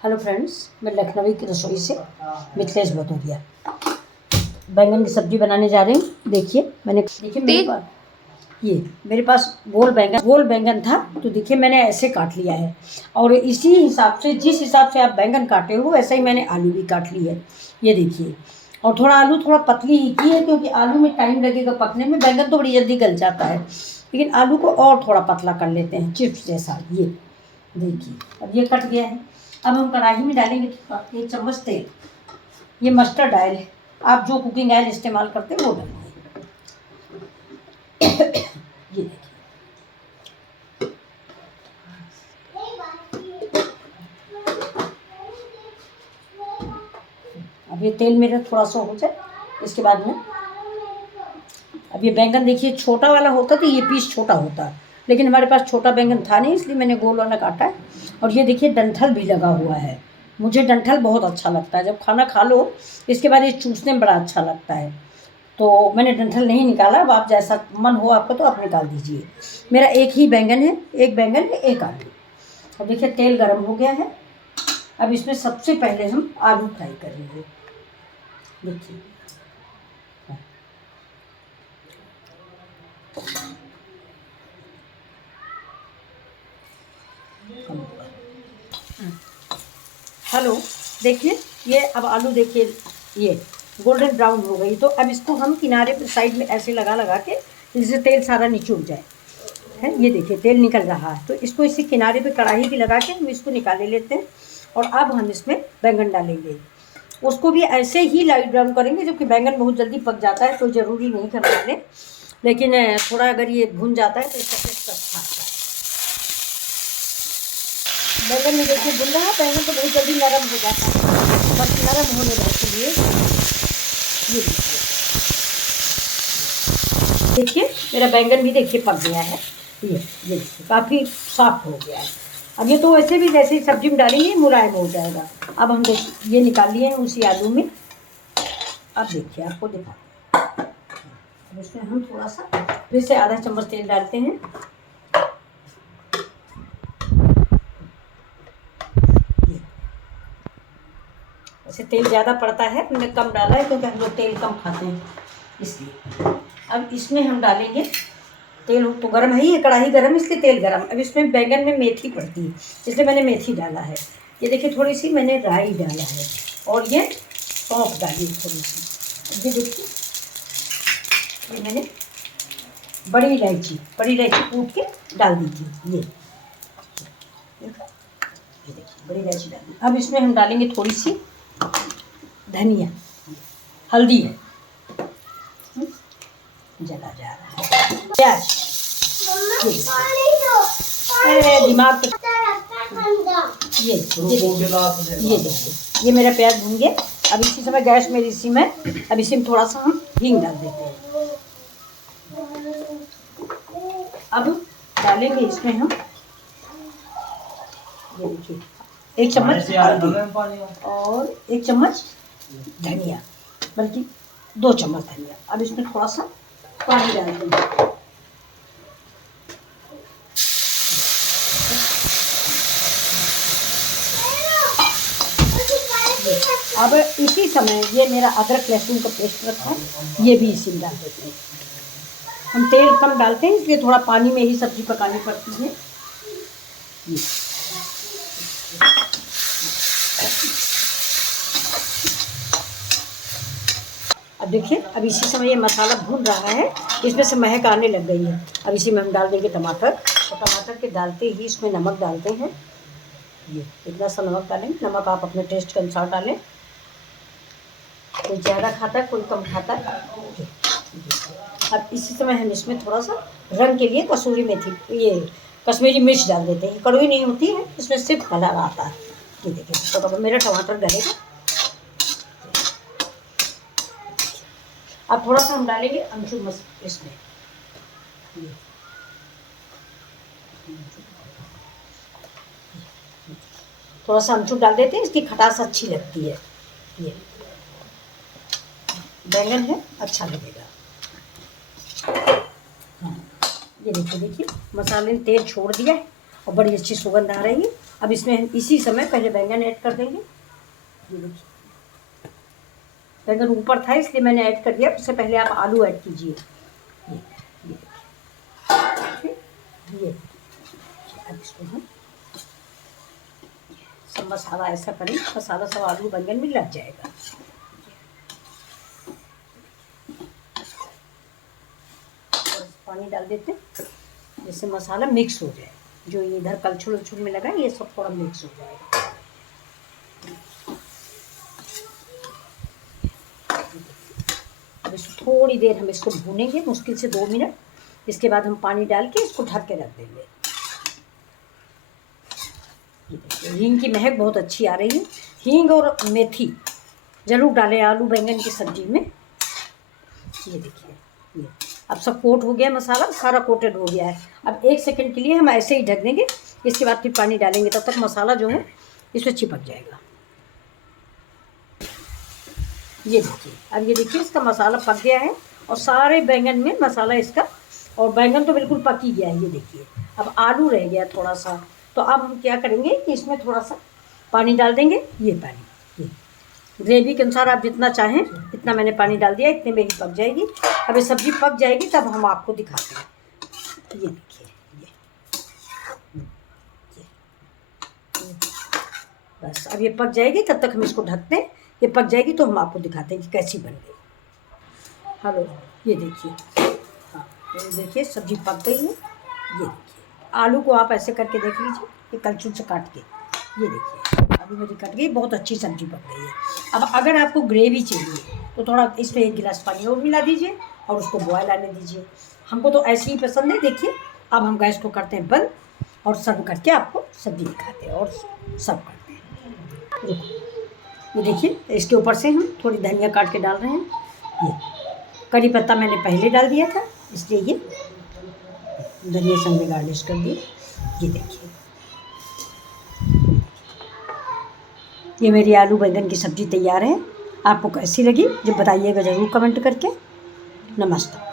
Hello friends, मैं लखनवी की रसोई से मिथिलेश भदौरिया बैंगन की सब्जी बनाने जा रही हूँ। देखिए मेरे पास गोल बैंगन था, तो देखिए मैंने ऐसे काट लिया है। और इसी हिसाब से, जिस हिसाब से आप बैंगन काटे हो वैसे ही मैंने आलू भी काट ली है। ये देखिए, और थोड़ा आलू थोड़ा पतली ही की है क्योंकि आलू में टाइम लगेगा पकने में। बैंगन तो बड़ी जल्दी गल जाता है, लेकिन आलू को और थोड़ा पतला कर लेते हैं, चिप्स जैसा। ये देखिए, अब ये कट गया है। अब हम कढ़ाई में डालेंगे 1 चम्मच तेल। ये मस्टर्ड ऑयल है, आप जो कुकिंग ऑयल इस्तेमाल करते हैं वो डालिए। ये देखिए, अब ये तेल मेरा थोड़ा सा हो जाए, इसके बाद में अब ये बैंगन देखिए, छोटा वाला होता तो ये पीस छोटा होता, लेकिन हमारे पास छोटा बैंगन था नहीं, इसलिए मैंने गोल वाला काटा है। और ये देखिए, डंठल भी लगा हुआ है। मुझे डंठल बहुत अच्छा लगता है, जब खाना खा लो इसके बाद ये चूसने में बड़ा अच्छा लगता है। तो मैंने डंठल नहीं निकाला। अब आप जैसा मन हो आपका तो आप निकाल दीजिए। मेरा एक ही बैंगन है, एक आलू। अब देखिए, तेल गर्म हो गया है। अब इसमें सबसे पहले हम आलू फ्राई करेंगे। देखिए, हेलो, देखिए ये अब आलू देखिए, ये गोल्डन ब्राउन हो गई। तो अब इसको हम किनारे पर साइड में ऐसे लगा लगा के, जिससे तेल सारा निचुड़ जाए है। ये देखिए, तेल निकल रहा है, तो इसको इसी किनारे पे कढ़ाई भी लगा के हम इसको निकाले लेते हैं। और अब हम इसमें बैंगन डालेंगे। उसको भी ऐसे ही लाइट ब्राउन करेंगे, जबकि बैंगन बहुत जल्दी पक जाता है, कोई ज़रूरी नहीं कर डालें, लेकिन थोड़ा अगर ये भुन जाता है तो इसका टेस्ट अच्छा आता है। बैंगन में देखिए भुन रहा है। बैंगन तो बहुत जल्दी नरम हो जाता है, बस नरम होने के लिए ये देखिए, मेरा बैंगन भी देखिए पक गया है। ये देखिए, काफ़ी सॉफ्ट हो गया है। अब ये तो वैसे भी जैसे ही सब्जी में डालेंगे मुलायम हो जाएगा। अब हम देखिए, ये निकाल लिए हैं उसी आलू में। अब देखिए, आपको दिखाते हैं। अब इसमें हम थोड़ा सा फिर से आधा चम्मच तेल डालते हैं। वैसे तेल ज़्यादा पड़ता है, हमने कम डाला है क्योंकि हम लोग तेल कम खाते हैं, इसलिए। अब इसमें हम डालेंगे, तेल तो गर्म है ही है, कढ़ाई गर्म इसलिए तेल गर्म। अब इसमें बैंगन में मेथी पड़ती है, इसलिए मैंने मेथी डाला है। ये देखिए, थोड़ी सी मैंने राई डाला है, और ये सौंफ डाली थोड़ी सी। ये देखिए, ये मैंने बड़ी इलायची कूट के डाल दी थी। ये देखिए, बड़ी इलायची डाल दी। अब इसमें हम डालेंगे थोड़ी सी धनिया, हल्दी है, जला जा रहा है, प्याज, दिमाग पे ये देखिए, ये मेरा प्याज भून गया। अब इसी समय गैस मेरी इसी में, अब इसी में थोड़ा सा हम हींग डाल देते हैं। अब डालेंगे इसमें हम, ये देखिए, 1 चम्मच हल्दी और 1 चम्मच धनिया, बल्कि 2 चम्मच धनिया। अब इसमें थोड़ा सा पानी डाल देंगे। अब इसी समय ये मेरा अदरक लहसुन का पेस्ट रखा है, ये भी इसी में डाल देते हैं। हम तेल कम डालते हैं, इसलिए थोड़ा पानी में ही सब्जी पकानी पड़ती है। अब देखिए, अब इसी समय ये मसाला भून रहा है, इसमें से महक आने लग गई है। अब इसी में हम डाल देंगे टमाटर, और टमाटर के डालते ही इसमें नमक डालते हैं। ये इतना सा नमक डालेंगे, नमक आप अपने टेस्ट के अनुसार डालें, कोई ज़्यादा खाता है कोई कम खाता है। अब इसी समय हम इसमें थोड़ा सा रंग के लिए कसूरी मेथी, ये कश्मीरी मिर्च डाल देते हैं। कड़वी नहीं होती है, इसमें सिर्फ कलर आता है। ये देखिए, तो मेरा टमाटर डलेगा। अब थोड़ा सा हम डालेंगे अमचूर मसाला इसमें, थोड़ा सा अमचूर डाल देते हैं, इसकी खटास अच्छी लगती है। ये बैंगन है, अच्छा लगेगा। हाँ, ये देखिए, मसाले ने तेल छोड़ दिया है और बड़ी अच्छी सुगंध आ रही है। अब इसमें हम इसी समय पहले बैंगन ऐड कर देंगे। ये देखिए बैंगन ऊपर था इसलिए मैंने ऐड कर दिया, उससे पहले आप आलू ऐड कीजिए। ये देखिए अब इसमें हम सब मसाला ऐसा करें, मसाला सब आलू बैंगन में लग जाएगा। और पानी डाल देते जिससे मसाला मिक्स हो जाए, जो इधर कलछुल उलछुल में लगा ये सब थोड़ा मिक्स हो जाएगा। अब इसको थोड़ी देर हम इसको भूनेंगे, मुश्किल से 2 मिनट। इसके बाद हम पानी डाल के इसको ढक के रख देंगे। हींग की महक बहुत अच्छी आ रही है। हींग और मेथी ज़रूर डालें आलू बैंगन की सब्जी में। ये देखिए ये अब सब कोट हो गया, मसाला सारा कोटेड हो गया है। अब 1 सेकंड के लिए हम ऐसे ही ढक देंगे, इसके बाद फिर पानी डालेंगे, तब तक मसाला जो है इसमें चिपक जाएगा। ये देखिए अब ये देखिए इसका मसाला पक गया है और सारे बैंगन में मसाला इसका, और बैंगन तो बिल्कुल पक ही गया है। ये देखिए अब आलू रह गया थोड़ा सा, तो अब हम क्या करेंगे कि इसमें थोड़ा सा पानी डाल देंगे। ये पानी ये ग्रेवी के अनुसार आप जितना चाहें इतना मैंने पानी डाल दिया, इतने में ही पक जाएगी। अब ये सब्ज़ी पक जाएगी तब हम आपको दिखाते हैं। ये देखिए ये बस अब ये पक जाएगी, तब तक हम इसको ढकते हैं। ये पक जाएगी तो हम आपको दिखाते हैं कि कैसी बन गई। हेलो ये देखिए, हाँ ये देखिए सब्ज़ी पक गई है। ये देखिए आलू को आप ऐसे करके देख लीजिए, ये कलछुल से काट के। ये देखिए आलू मेरी कट गई, बहुत अच्छी सब्ज़ी पक गई है। अब अगर आपको ग्रेवी चाहिए तो थोड़ा इसमें 1 गिलास पानी और मिला दीजिए और उसको बॉयल आने दीजिए। हमको तो ऐसे ही पसंद है। देखिए अब हम गैस को करते हैं बंद और सर्व करके आपको सब्ज़ी दिखाते हैं और सर्व करते हैं। ये देखिए इसके ऊपर से हम थोड़ी धनिया काट के डाल रहे हैं। ये करी पत्ता मैंने पहले डाल दिया था, इसलिए ये धनिया से हमने गार्निश कर दिए। ये देखिए ये मेरी आलू बैंगन की सब्ज़ी तैयार है। आपको कैसी लगी जब बताइएगा ज़रूर कमेंट करके। नमस्ते।